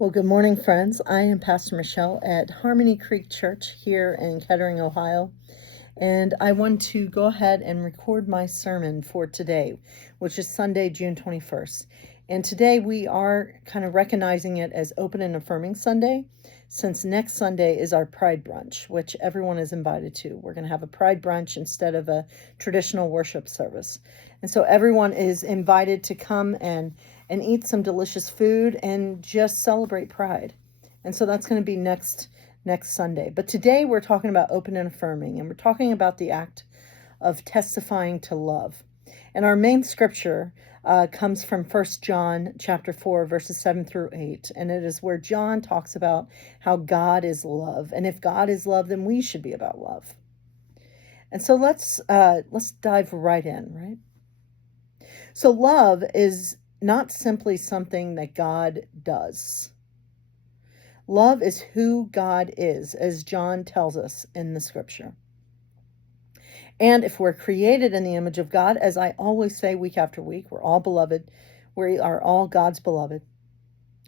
Well, good morning, friends. I am Pastor Michelle at Harmony Creek Church here in Kettering, Ohio, and I want to go ahead and record my sermon for today, which is Sunday, June 21st. And today we are kind of recognizing it as Open and Affirming Sunday, since next Sunday is our Pride Brunch, which everyone is invited to. We're going to have a Pride Brunch instead of a traditional worship service. And so everyone is invited to come and eat some delicious food and just celebrate Pride. And so that's going to be next Sunday. But today we're talking about open and affirming, and we're talking about the act of testifying to love. And our main scripture comes from 1 John chapter 4, verses 7 through 8. And it is where John talks about how God is love. And if God is love, then we should be about love. And so let's dive right in, right? So love is not simply something that God does. Love is who God is, as John tells us in the scripture. And if we're created in the image of God, as I always say week after week, we're all beloved. We are all God's beloved.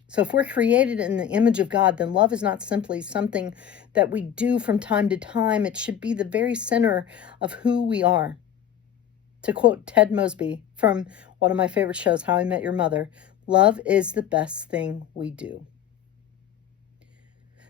So if we're created in the image of God, then love is not simply something that we do from time to time. It should be the very center of who we are. To quote Ted Mosby from one of my favorite shows, How I Met Your Mother, love is the best thing we do.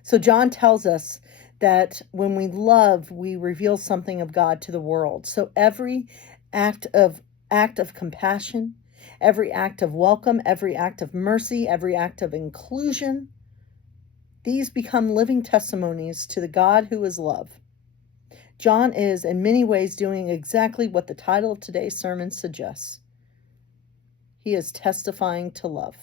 So John tells us that when we love, we reveal something of God to the world. So every act of compassion, every act of welcome, every act of mercy, every act of inclusion, these become living testimonies to the God who is love. John is in many ways doing exactly what the title of today's sermon suggests. He is testifying to love.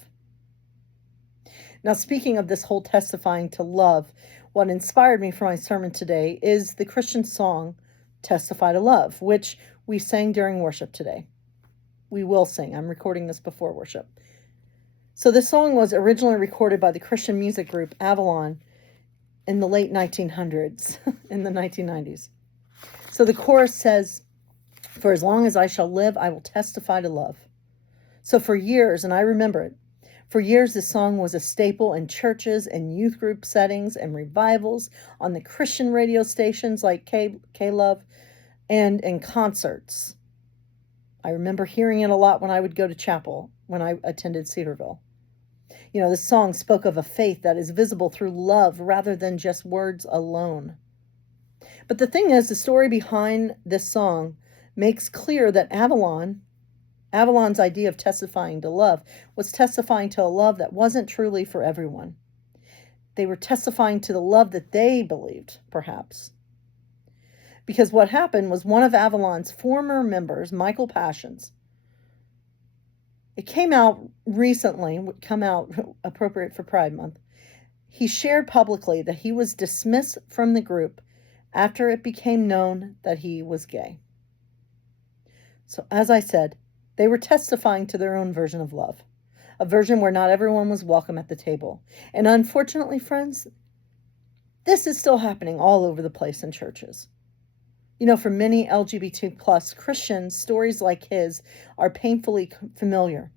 Now, speaking of this whole testifying to love, what inspired me for my sermon today is the Christian song, Testify to Love, which we sang during worship today. We will sing. I'm recording this before worship. So this song was originally recorded by the Christian music group Avalon in the late 1900s, in the 1990s. So the chorus says, "For as long as I shall live, I will testify to love." So for years, and I remember it, for years this song was a staple in churches and youth group settings and revivals, on the Christian radio stations like K-Love, and in concerts. I remember hearing it a lot when I would go to chapel, when I attended Cedarville. You know, this song spoke of a faith that is visible through love rather than just words alone. But the thing is, the story behind this song makes clear that Avalon's idea of testifying to love was testifying to a love that wasn't truly for everyone. They were testifying to the love that they believed, perhaps. Because what happened was one of Avalon's former members, Michael Passions, it came out recently, would come out appropriate for Pride Month. He shared publicly that he was dismissed from the group after it became known that he was gay. So as I said, they were testifying to their own version of love, a version where not everyone was welcome at the table. And unfortunately, friends, this is still happening all over the place in churches. You know, for many LGBT plus Christians, stories like his are painfully familiar.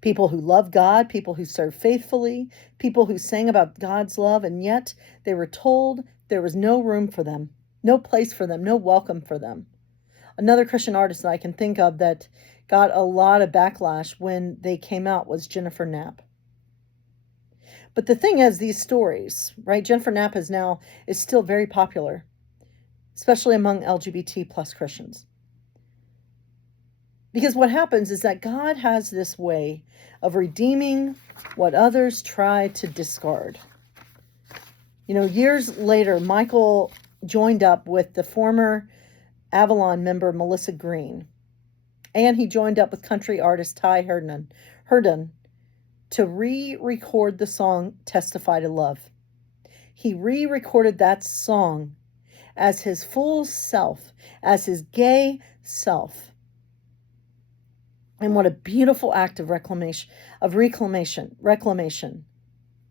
People who love God, people who serve faithfully, people who sang about God's love, and yet they were told there was no room for them, no place for them, no welcome for them. Another Christian artist that I can think of that got a lot of backlash when they came out was Jennifer Knapp. But the thing is, these stories, right? Jennifer Knapp is still very popular, especially among LGBT plus Christians. Because what happens is that God has this way of redeeming what others try to discard. You know, years later, Michael joined up with the former Avalon member Melissa Green, and he joined up with country artist Ty Herndon to re-record the song Testify to Love. He re-recorded that song as his full self, as his gay self. And what a beautiful act of reclamation.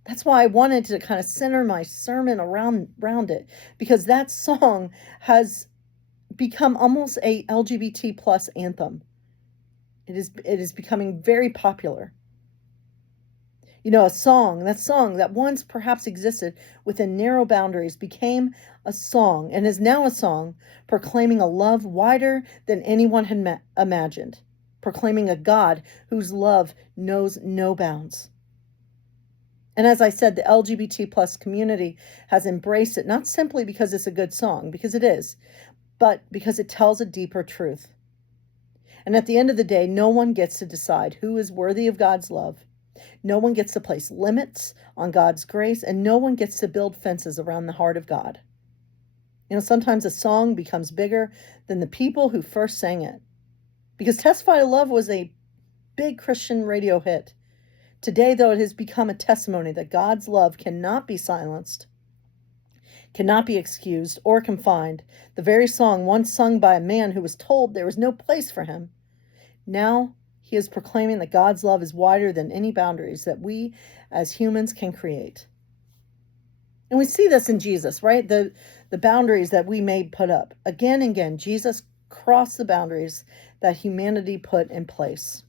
That's why I wanted to kind of center my sermon around it, because that song has become almost a LGBT plus anthem. It is becoming very popular. A song, that once perhaps existed within narrow boundaries became a song and is now a song proclaiming a love wider than anyone had imagined, proclaiming a God whose love knows no bounds. And as I said, the LGBT plus community has embraced it, not simply because it's a good song, because it is, but because it tells a deeper truth. And at the end of the day, no one gets to decide who is worthy of God's love. No one gets to place limits on God's grace, and no one gets to build fences around the heart of God. Sometimes a song becomes bigger than the people who first sang it. Because Testify to Love was a big Christian radio hit. Today, though, it has become a testimony that God's love cannot be silenced, cannot be excused or confined. The very song once sung by a man who was told there was no place for him, now he is proclaiming that God's love is wider than any boundaries that we as humans can create. And we see this in Jesus, right? The boundaries that we may put up. Again and again, Jesus crossed the boundaries that humanity put in place.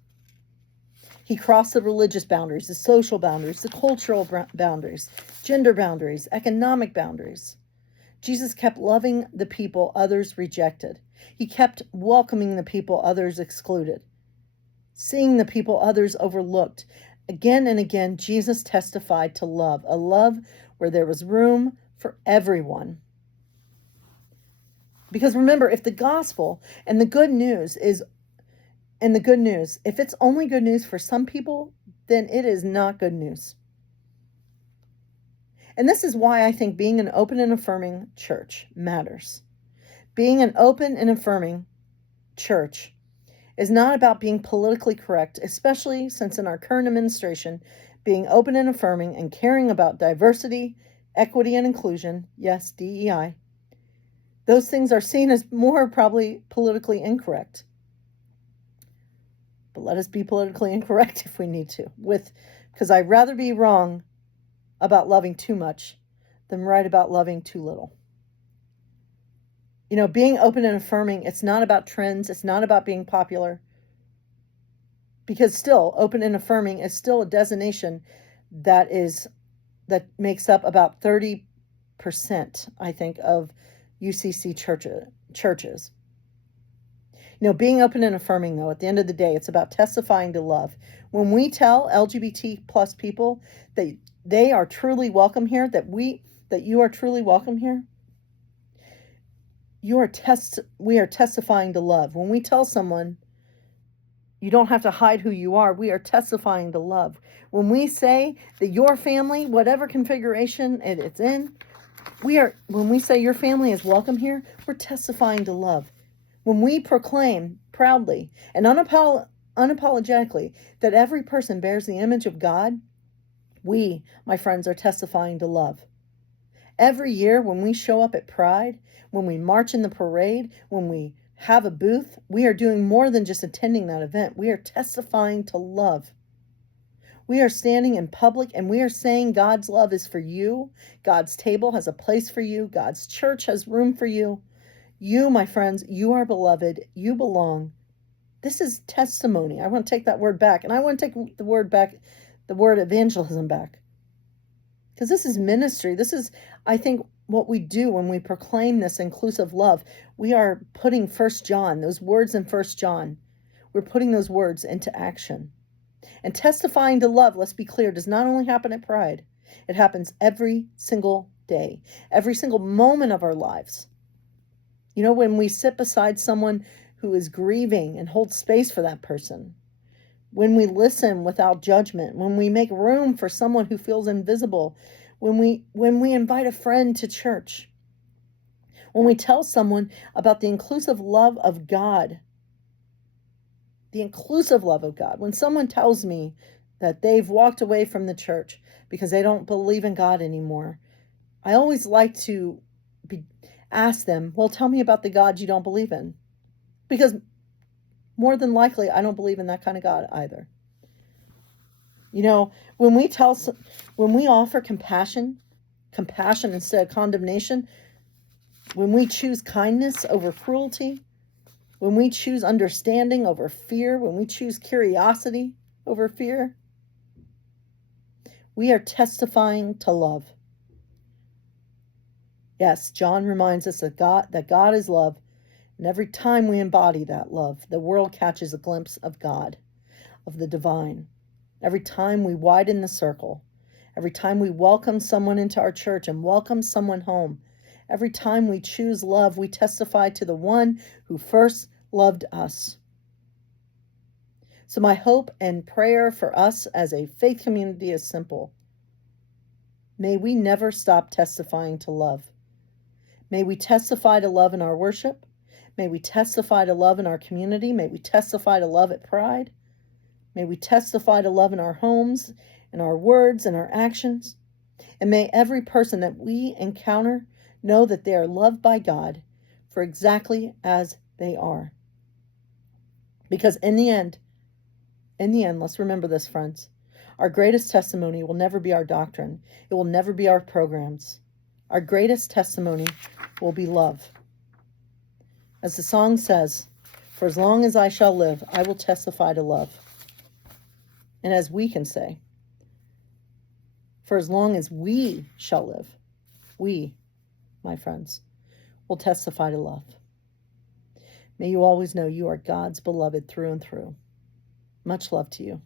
He crossed the religious boundaries, the social boundaries, the cultural boundaries, gender boundaries, economic boundaries. Jesus kept loving the people others rejected. He kept welcoming the people others excluded, seeing the people others overlooked. Again and again, Jesus testified to love, a love where there was room for everyone. Because remember, if the gospel and the good news, if it's only good news for some people, then it is not good news. And this is why I think being an open and affirming church matters. Being an open and affirming church is not about being politically correct, especially since in our current administration, being open and affirming and caring about diversity, equity, and inclusion, yes, DEI, those things are seen as more probably politically incorrect. But let us be politically incorrect if we need to, because I'd rather be wrong about loving too much than right about loving too little. Being open and affirming, it's not about trends. It's not about being popular. Because still, open and affirming is still a designation that makes up about 30%, I think, of UCC churches. Being open and affirming, though, at the end of the day, it's about testifying to love. When we tell LGBT plus people that they are truly welcome here, that you are truly welcome here, we are testifying to love. When we tell someone you don't have to hide who you are, we are testifying to love. When we say that your family, whatever configuration it's in, when we say your family is welcome here, we're testifying to love. When we proclaim proudly and unapologetically that every person bears the image of God, we, my friends, are testifying to love. Every year when we show up at Pride, when we march in the parade, when we have a booth, we are doing more than just attending that event. We are testifying to love. We are standing in public and we are saying God's love is for you. God's table has a place for you. God's church has room for you. You, my friends, you are beloved. You belong. This is testimony. I want to take that word back. And I want to take the word evangelism back. Because this is ministry. This is, I think, what we do when we proclaim this inclusive love. We are putting 1 John, those words in 1 John, we're putting those words into action. And testifying to love, let's be clear, does not only happen at Pride. It happens every single day, every single moment of our lives. When we sit beside someone who is grieving and hold space for that person, when we listen without judgment, when we make room for someone who feels invisible, when we invite a friend to church, when we tell someone about the inclusive love of God, when someone tells me that they've walked away from the church because they don't believe in God anymore, I always like to ask them, well, tell me about the God you don't believe in. Because more than likely, I don't believe in that kind of God either. When we offer compassion instead of condemnation, when we choose kindness over cruelty, when we choose understanding over fear, when we choose curiosity over fear, We are testifying to love. Yes, John reminds us that God is love, and every time we embody that love, the world catches a glimpse of God, of the divine. Every time we widen the circle, every time we welcome someone into our church and welcome someone home, every time we choose love, we testify to the one who first loved us. So my hope and prayer for us as a faith community is simple. May we never stop testifying to love. May we testify to love in our worship. May we testify to love in our community. May we testify to love at Pride. May we testify to love in our homes, in our words, and our actions. And may every person that we encounter know that they are loved by God for exactly as they are. Because in the end, let's remember this, friends. Our greatest testimony will never be our doctrine. It will never be our programs. Our greatest testimony will be love. As the song says, for as long as I shall live, I will testify to love. And as we can say, for as long as we shall live, we, my friends, will testify to love. May you always know you are God's beloved through and through. Much love to you.